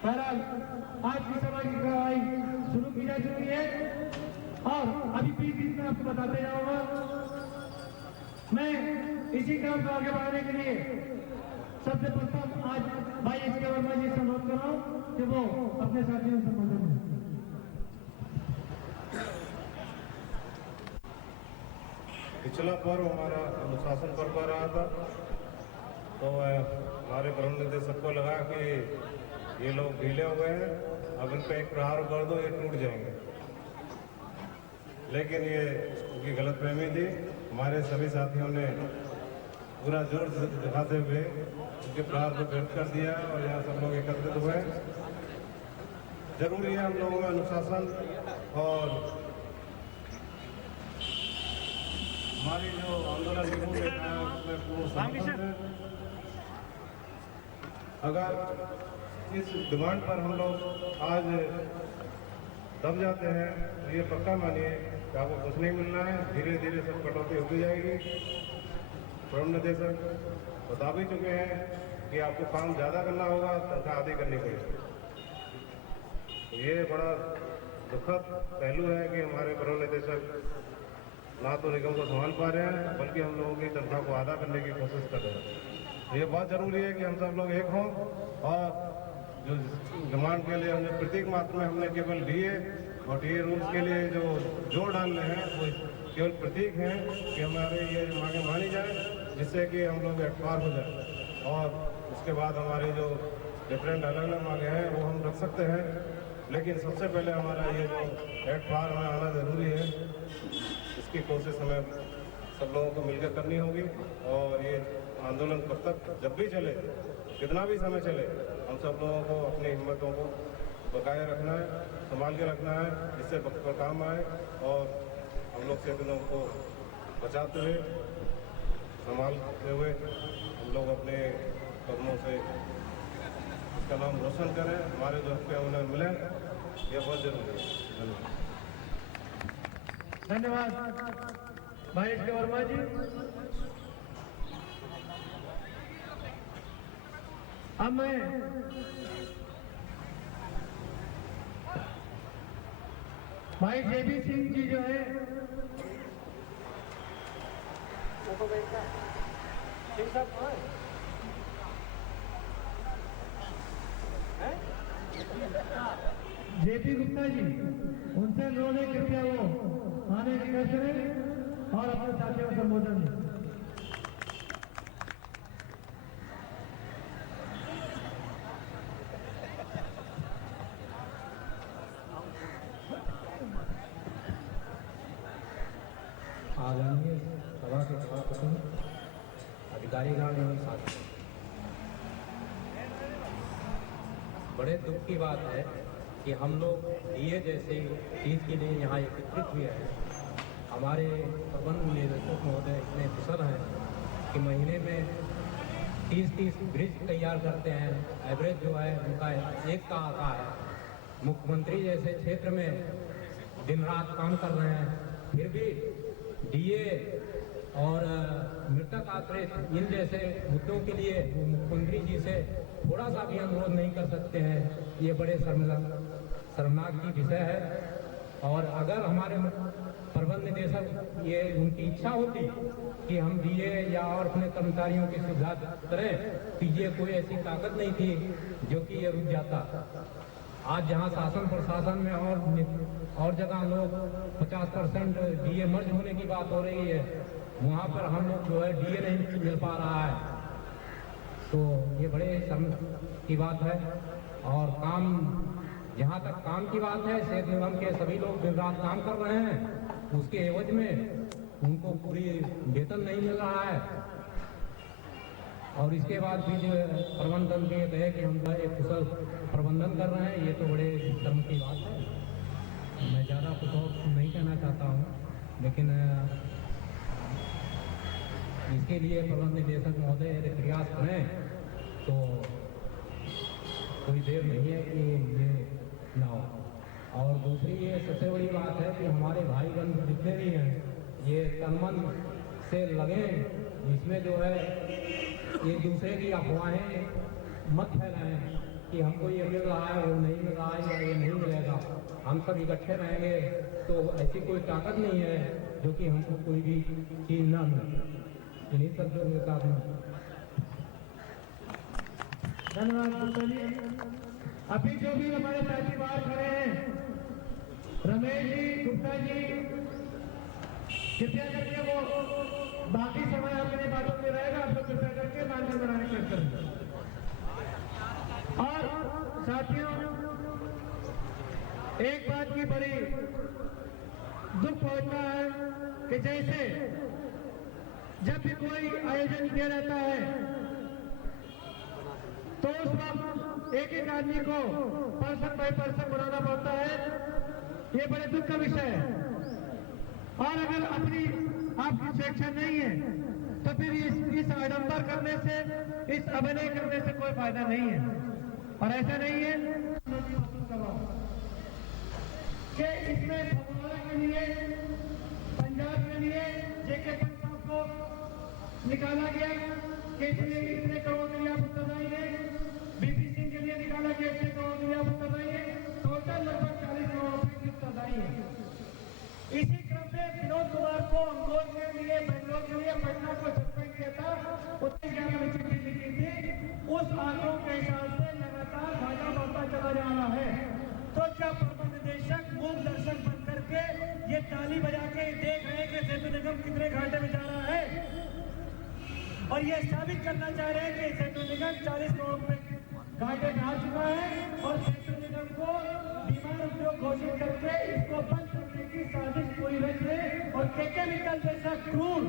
बहरहाल आज की सभा की कार्रवाई शुरू की जा चुकी है और अभी बीच में आपको बताते जाऊंगा। मैं इसी काम को आगे बढ़ाने के लिए सबसे प्रथम आज भाई एस के वर्मा जी से अनुरोध कर रहा हूं कि वो अपने साथियों से संबोधित करें। पिछला पर्व हमारा अनुशासन पर्व रहा था तो हमारे प्रबंध निदेशक को लगा कि ये लोग ढीले हो गए हैं, अब इन पर एक प्रहार कर दो, ये टूट जाएंगे। लेकिन ये उनकी गलतफहमी थी। हमारे सभी साथियों ने पूरा जोर दिखाते हुए उनके प्रहार को व्यक्त कर दिया और यहाँ सब लोग एकत्रित हुए। जरूरी है हम लोगों में अनुशासन और हमारी जो आंदोलन की भूमिका है उसमें पूर्ण समर्थन है। अगर इस डिमांड पर हम लोग आज दब जाते हैं तो ये पक्का मानिए कि आपको कुछ नहीं मिलना है। धीरे धीरे सब कटौती होती जाएगी। प्रबंध निदेशक बता भी चुके हैं कि आपको काम ज़्यादा करना होगा, तनख्वाह आधी करनी पड़ेगी। ये बड़ा दुखद पहलू है कि हमारे प्रबंध निदेशक ना तो निगम को संभाल पा रहे हैं बल्कि हम लोगों की तनख्वाह को आधा करने की कोशिश कर रहे हैं। ये बहुत जरूरी है कि हम सब लोग एक हों और जो डिमांड के लिए हमने प्रतीक मात्र में हमने केवल डीए और डीए रूल्स के लिए जो जोर डाल रहे हैं वो केवल प्रतीक हैं कि हमारे ये मांगे मानी जाए, जिससे कि हम लोग एतबार हो जाए। और उसके बाद हमारी जो डिफरेंट अलग अलग मांगे हैं वो हम रख सकते हैं, लेकिन सबसे पहले हमारा ये जो एतबार में आना ज़रूरी है, इसकी कोशिश हमें सब लोगों को मिलकर करनी होगी। और ये आंदोलन कब तक जब भी चले, कितना भी समय चले, हम सब लोगों को अपनी हिम्मतों को बकाया रखना है, संभाल के रखना है, जिससे वक्त पर काम आए और हम लोग शहीदों को बचाते हुए, संभालते हुए हम लोग अपने कदमों से इसका नाम रोशन करें, हमारे जो हक उन्हें मिले, ये बहुत जरूरी है। धन्यवाद महेश के वर्मा जी। अब मैं भाई जेबी सिंह जी जो है जेपी गुप्ता जी, उनसे अनुरोध है कृपया वो आने की कोशिश करें और अपने साथियों को संबोधन दें। आदरणीय सभा के सभापति, अधिकारीगण एवं साथियों, बड़े दुख की बात है कि हम लोग डीए जैसे चीज़ के लिए यहाँ एकत्रित हुए हैं। हमारे प्रबंध निदेशक महोदय इतने कुशल हैं कि महीने में 30 ब्रिज तैयार करते हैं। एवरेज जो है उनका एक का आता है। मुख्यमंत्री जैसे क्षेत्र में दिन रात काम कर रहे हैं, फिर भी डीए और मृतक आश्रित इन जैसे मुद्दों के लिए वो मुख्यमंत्री जी से थोड़ा सा भी अनुरोध नहीं कर सकते हैं। ये बड़े शर्मनाक की विषय है। और अगर हमारे प्रबंध निदेशक ये उनकी इच्छा होती कि हम डीए या और अपने कर्मचारियों की सुविधा करें, तो ये कोई ऐसी ताकत नहीं थी जो कि ये रुक जाता। आज जहाँ शासन प्रशासन में और जगह लोग 50% डीए मर्ज होने की बात हो रही है, वहाँ पर हम लोग जो है डीए नहीं मिल पा रहा है, तो ये बड़े शर्म की बात है। और काम, जहाँ तक काम की बात है, सेहत निगम के सभी लोग दिन रात काम कर रहे हैं, उसके एवज में उनको पूरी वेतन नहीं मिल रहा है। और इसके बाद भी जो प्रबंधन के कहे कि हम एक कुशल प्रबंधन कर रहे हैं, ये तो बड़े शर्म की बात है। मैं ज़्यादा कुछ और नहीं कहना चाहता हूँ, लेकिन इसके लिए प्रबंध निदेशक महोदय यदि प्रयास करें तो कोई देर नहीं है कि ये ना हो। और दूसरी ये सबसे बड़ी बात है कि हमारे भाई बंधु जितने भी हैं, ये तन मन से लगे, इसमें जो है एक दूसरे की अफवाहें मत फैलाएं कि हमको ये मिल रहा है, वो नहीं मिल रहा है, या ये नहीं मिलेगा। हम सब इकट्ठे रहेंगे तो ऐसी कोई ताकत नहीं है जो कि हमको कोई भी चीज़ ना मिले। इन्हीं सब जो मेरे साथ में। धन्यवाद गुप्ता जी। अभी जो भी हमारे साथी बाहर खड़े हैं, रमेश जी, गुप्ता जी, कृपया करके वो बाकी समय अपनी बातों में रहेगा, आप लोग कृपया करके मानकर बनाने के साथियों, एक बात की बड़ी दुख पहुंचता है कि जैसे जब भी कोई आयोजन किया जाता है तो उस वक्त एक एक आदमी को पर्सन बाय पर्सन बुलाना पड़ता है। ये बड़े दुख का विषय है। और अगर अपनी आपकी स्वेच्छा नहीं है तो फिर इस आडंबर करने से, इस अभिनय करने से कोई फायदा नहीं है। और ऐसा नहीं है कि इसमें फगवाड़ा के लिए, पंजाब के लिए जेके पंत साहब को निकाला गया कि इसलिए इतने करोड़ के लिए आप उत्तरदायी है, बीपी सिंह के लिए निकाला गया इतने करोड़ के लिए आप उत्तरदायी है, टोटल लगभग 40 करोड़ रुपए की उत्तरदायी है। इसी क्रम में विनोद कुमार को अंगोल के लिए, बेंगलोर के लिए, पटना को सस्पेंड किया था, उतने ज्यादा चिट्ठी लिखी थी। उस आंकड़ों के हिसाब से लगातार घाटा बढ़ता चला जा रहा है। तो क्या प्रबंध निदेशक मूक दर्शक बन करके ये ताली बजा के देख रहे हैं कि सेतु निगम कितने घाटे में जा रहा है, और ये साबित करना चाह रहे हैं कि सेतु निगम 40 करोड़ रुपए घाटे में आ चुका है और सेतु निगम को बीमार उद्योग घोषित करके इसको बंद करने की साजिश पूरी रच रहे। और केके मित्तल जैसा क्रूर,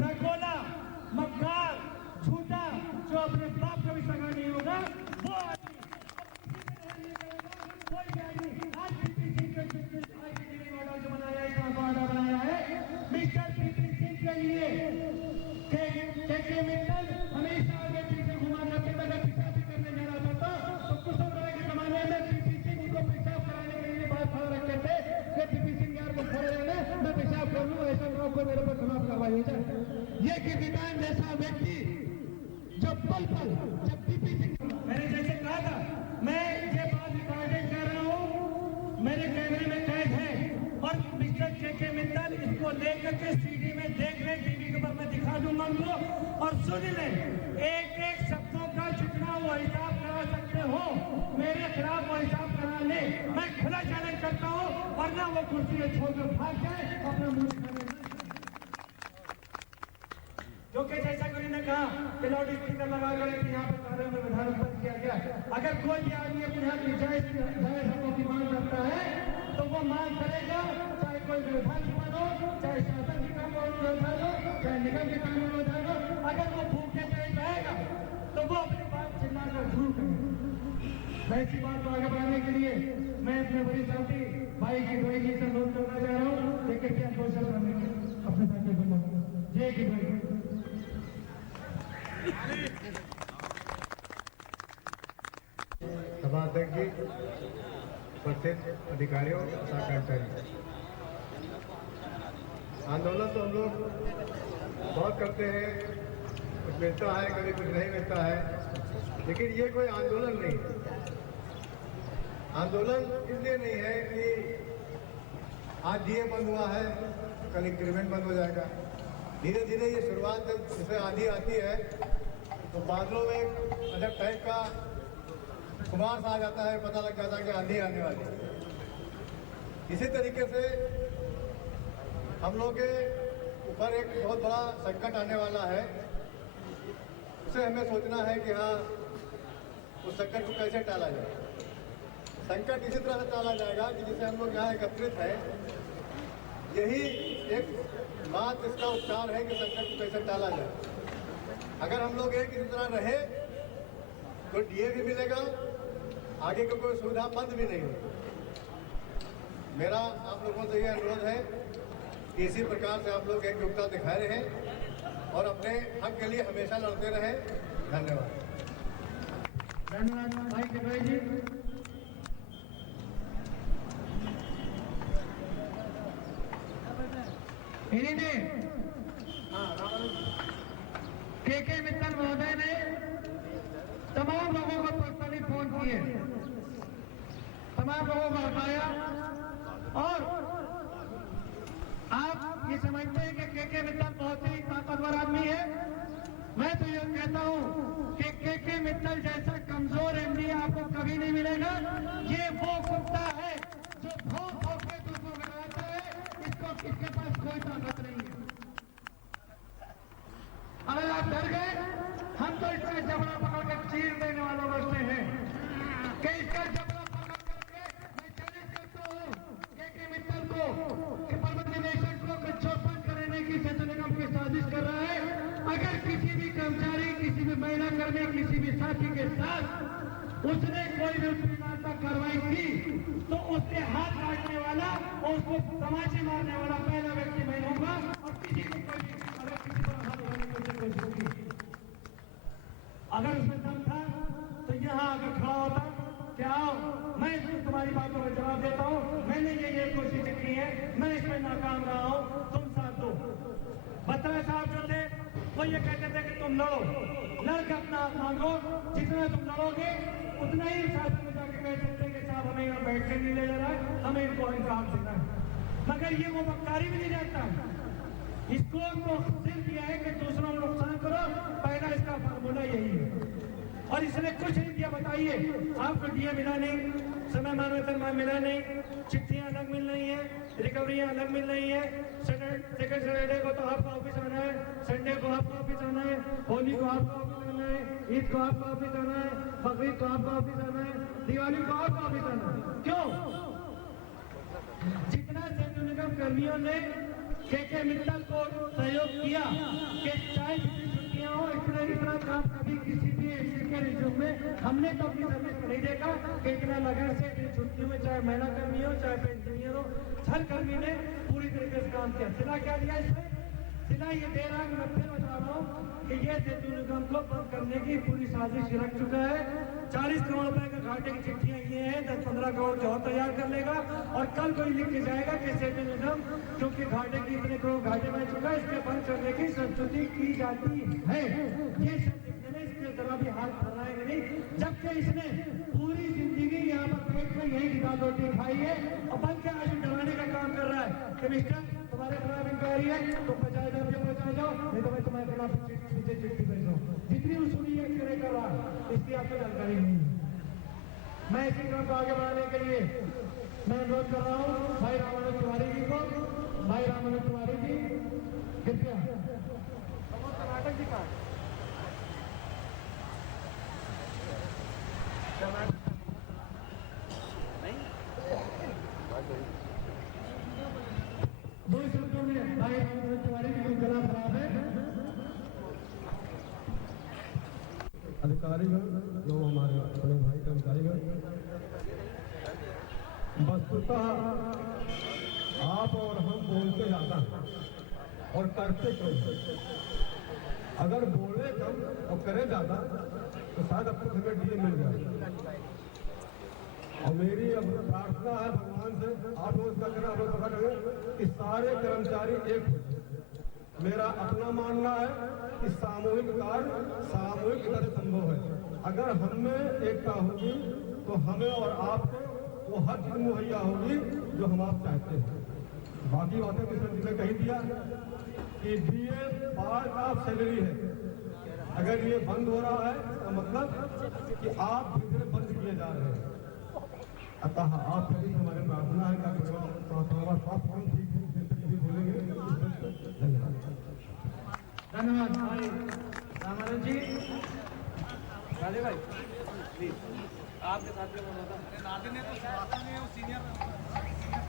ड्रैकुला, मक्कार, झूठा, जो अपने बाप का भी सगा नहीं होगा, वो आदमी कोई भी आदमी आज पीपी सिंह मॉडल जो बनाया है, मॉडल बनाया है मिस्टर पीपी सिंह के लिए केके मित्तल हमेशा आगे पीछे घुमा करके अगर पेशाब करने जा रहा था तो कुछ तरह के जमाने में पीपी सिंह उनको पेशाब कराने के लिए बात खड़ा रखते थे कि पीपी सिंह यार को खड़े रहने, मैं पेशाब कर लूँ, ऐसा लोगों को मेरे पर खिलाफ कार्रवाई हो जाए। ये कीर्तिदान जैसा व्यक्ति जो पल पल जब पीपी सिंह, मैंने जैसे कहा था, मैं ये बात रिकॉर्डिंग कर रहा हूँ, मेरे कैमरे में कैद है और मिस्टर केके मित्तल इसको लेकर के सीडी में देख रहे, टीवी के ऊपर मैं दिखा दूंगा उनको, और सुन ले एक एक शब्दों का जितना वो हिसाब करा सकते हो मेरे खिलाफ वो हिसाब करा ले। मैं खुला चैलेंज करता हूँ, वरना वो कुर्सी छोड़कर भाग जाए अपना मुंह दिखाने। क्योंकि जैसा कि उन्होंने कहा कि लाउड स्पीकर लगा कर यहाँ पर कार्य में विधान उत्पन्न किया गया। अगर कोई भी आदमी अपने यहाँ की जायज हकों की मांग करता है तो वो मांग करेगा, चाहे कोई विधानसभा हो, चाहे शासन की कानून व्यवस्था हो, चाहे निगम की कानून व्यवस्था हो। अगर वो भूखे पेट रहेगा तो वो अपनी बात चिल्लाकर जरूर करेगा। वैसी बात को आगे बढ़ाने के लिए मैं अपने बड़ी साथी भाई की भाई जी से अनुरोध करना चाह रहा हूँ कि कृपया घोषणा करने अपने साथी को जय की भाई। सभाध्यक्ष जी, उपस्थित अधिकारियों तथा कर्मचारी, आंदोलन तो हम लोग बहुत करते हैं, कुछ मिलता है, कभी कुछ नहीं मिलता है, लेकिन ये कोई आंदोलन नहीं है। आंदोलन इसलिए नहीं है कि आज डीए बंद हुआ है, कल इंक्रीमेंट बंद हो जाएगा। धीरे धीरे ये शुरुआत जैसे आंधी आती है तो बादलों में एक अलग टाइप का खुमार सा आ जाता है, पता लग जाता है कि आंधी आने वाली है। इसी तरीके से हम लोग के ऊपर एक बहुत बड़ा संकट आने वाला है, उसे हमें सोचना है कि हाँ उस संकट को कैसे टाला जाए। संकट इसी तरह से टाला जाएगा कि जिसे हम लोग यहाँ एकत्रित है, यही एक बात इसका उपचार है कि संकट को कैसे टाला जाए। अगर हम लोग एक इसी तरह रहे तो डीए भी मिलेगा, आगे का कोई सुविधा बंद भी नहीं होगी। मेरा आप लोगों से यह अनुरोध है कि इसी प्रकार से आप लोग एकजुटता दिखाए रहें और अपने हक के लिए हमेशा लड़ते रहें। धन्यवाद। धन्यवाद भाई के भाई जी। इन्हीं ने केके मित्तल महोदय ने तमाम लोगों को पर्सनली फोन किए, तमाम लोगों को हटाया, और आप ये समझते हैं कि केके मित्तल बहुत ही ताकतवर आदमी है। मैं तो ये कहता हूं कि केके मित्तल जैसा कमजोर एमडी आपको कभी नहीं मिलेगा। ये वो कुत्ता है जो भौंक भौंक के दूसरों को डराता है, इसके पास कोई ताकत नहीं है। अगर आप डर गए, हम तो इसका जबड़ा पकड़ कर चीर देने वालों बचते हैं कि इसका उसने कोई भी उत्पीड़नात्मक कार्रवाई की तो उसके हाथ काटने वाला और उसको तमाचे मारने वाला पहला व्यक्ति मैं होगा और किसी को कोई अगर किसी पर हाथ उठाने की कोशिश होगी, अगर उसमें दम था तो यहाँ अगर खड़ा होता कि आओ मैं तुम्हारी बातों का जवाब देता हूँ, मैंने ये कोशिश की है, मैं इसमें नाकाम रहा हूँ, तुम साथ दो। बत्रा साहब जो थे वो ये कहते थे कि तुम लड़ो, लड़के अपना हाथ मांगो, जितना तुम लड़ोगे उतना ही शासन में जाके कह सकते हैं कि साहब हमें यहाँ बैठने नहीं ले जा रहा है, हमें इनको इंसाफ देना है। मगर ये वो बक्कारी भी नहीं जाता, इसको तो सिर्फ दिया है कि दूसरों को नुकसान करो, पहला इसका फार्मूला यही है और इसने कुछ नहीं किया। बताइए आपको डीए मिला नहीं, समय मानवेतन मिला नहीं, चिट्ठियां अलग मिल रही है, रिकवरियां अलग मिल रही है, सेकंड सैटरडे को तो आपका ऑफिस आना है, संडे को आपका ऑफिस आना है, होली को आपका ऑफिस आना है, ईद को आपका ऑफिस आना है, बकरीद को आपका ऑफिस आना है, दिवाली को आपका ऑफिस आना है। क्यों? जितना सेतु निगम कर्मियों ने के मित्तल को सहयोग किया कि चाहे छुट्टियां हो, इतना काम कभी किसी भी के रिज्यूम में हमने तो अपनी सर्विस को नहीं देखा कि इतना लगन से छुट्टियों में चाहे महिला कर्मी हो चाहे इंजीनियर हो, हर कर्मी ने पूरी तरीके से काम किया। सिला क्या दिया इसमें? सिला ये दे रहा है, मैं फिर बता रहा हूँ कि ये सेतु निगम को बंद करने की पूरी साजिश रख चुका है। 40 करोड़ रुपए का घाटे की चिट्ठियां ये हैं, 10-15 करोड़ की और तैयार कर लेगा और कल कोई लिख के जाएगा कि सेतु निगम क्योंकि घाटे की इतने करोड़ घाटे बन चुका है, इसके बंद करने की संस्तुति की जाती है। ये शब्द लिखने में इसके जरा भी हाथ फैलाएंगे नहीं, जबकि इसने पूरी जिंदगी यहाँ पर पेट में यही दाल रोटी खाई है और बन के आज डराने का काम कर रहा है कि मिस्टर तुम्हारे खिलाफ इंक्वायरी है, तुम 50,000 रुपये पहुंचा जाओ, नहीं तो मैं तुम्हारे खिलाफ पीछे चिट्ठी भेज रहा हूँ। जितनी सुनी है करे कर रहा है, इसकी आपको जानकारी नहीं है। मैं इसी क्रम को आगे बढ़ाने के लिए मैं अनुरोध कर रहा हूँ भाई रामानंद तिवारी जी को। भाई रामानंद तिवारी जी कृपया। कर्नाटक जी का दो शब्दों में भाई रामानंद तिवारी जी को गला खराब है। अधिकारीगण जो हमारे अपने भाई कर्मचारीगण, वस्तुतः आप और हम बोलते ज्यादा और करते कम। अगर बोले कम और करे ज्यादा तो शायद अब तक हमें डीए मिल जाए। और मेरी अब प्रार्थना है भगवान से, आप लोग इसका करें, आप लोग पता करें कि सारे कर्मचारी एक हो। मेरा अपना मानना है कि सामूहिक कार्य सामूहिक तरह से संभव है। अगर हम में एकता होगी तो हमें और आपको वो हर चीज मुहैया होगी जो हम आप चाहते हैं। बाकी बातें किसी ने कही दिया कि डीए पार्ट ऑफ सैलरी है। अगर ये बंद हो रहा है तो मतलब कि आप धीरे बंद किए जा रहे हैं। अतः आप सभी हमारे प्रार्थना है कि ठीक बोलेंगे। धन्यवाद भाई रामानंद जी। राधे भाई प्लीज आपके साथ में नाते ने तो सीनियर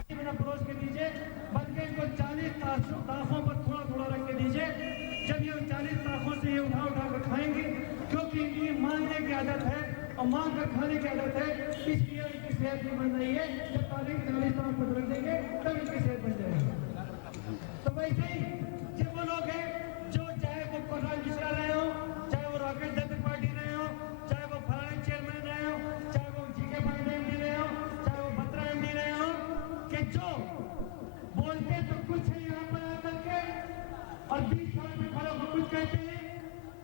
बिना परोस के दीजिए, बल्कि इनको 40 ताखों पर थोड़ा थोड़ा रख के दीजिए। जब ये 40 ताखों से ये उठा कर खाएंगे, क्योंकि इनकी मांगने की आदत है और मांग कर खाने की आदत है, इसलिए इनकी सेहत भी बन रही है। जब 40 ताख पर रख देंगे तब इनकी सेहत बन जाएगी। तो वैसे ही जब वो लोग हैं जो चाहे वो प्रधान मिश्रा रहे हो, चाहे वो रॉकेट दत्त पार्टी रहे हो, चाहे वो फलाने चेयरमैन रहे हो, चाहे वो जीके पांडे एमडी रहे हो, चाहे वो बत्रा एमडी रहे हो, कि जो बोलते तो कुछ है यहाँ पर आकर के और 20 साल में खड़े हो कुछ कहते हैं,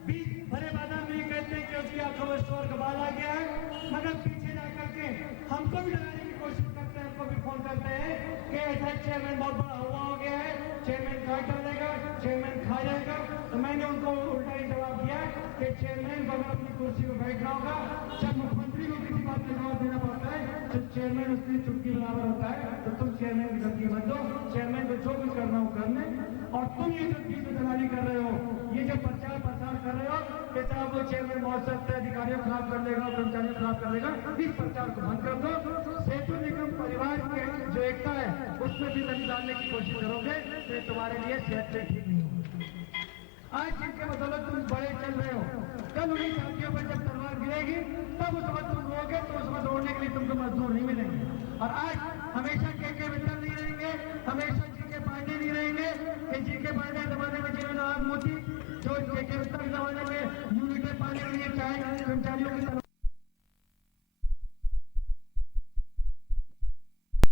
20 भरे बादा में ये कहते हैं कि उसकी आंखों में स्वर का बाल आ गया है, मगर पीछे जाकर के हमको भी डराने की कोशिश करते हैं, हमको भी फोन करते हैं कि ऐसा चेयरमैन बहुत बड़ा हुआ हो गया है, चेयरमैन काट डालेगा, चेयरमैन खा जाएगा। तो मैंने उनको उल्टा ही जवाब दिया कि चेयरमैन को अगर अपनी कुर्सी पर बैठना होगा, जब मुख्यमंत्री को किसी बात का जवाब देना पड़ता है तो चेयरमैन उसकी चुटकी बराबर होता है। तो तुम चेयरमैन की गलती मत दो, चेयरमैन को जो कुछ करना हो करने। और तुम ये सब चीज दलाली कर रहे हो, ये जो प्रचार प्रसार कर रहे हो कि साहब वो चेयरमैन बहुत सख्त है, अधिकारियों खराब कर लेगा, कर्मचारियों खराब कर लेगा, इस प्रचार को बंद कर दो। सेतु निगम परिवार के जो एकता है उसमें भी रंग डालने की कोशिश करोगे तो तुम्हारे लिए सेहत से ठीक नहीं होगी। आज जिनके बदौलत तुम बड़े चल रहे हो, कल उन्हीं साथियों पर जब तलवार गिरेगी तब उस वक्त तुम को मजदूर नहीं मिलेंगे। और आज हमेशा के मित्तल नहीं रहेंगे, हमेशा जी के पांडे नहीं रहेंगे कि जी के पांडे जमाने में जिन्होंने आग मोती, जो के मित्तल जमाने में यूनिटें पाने के लिए चाहे कर्मचारियों की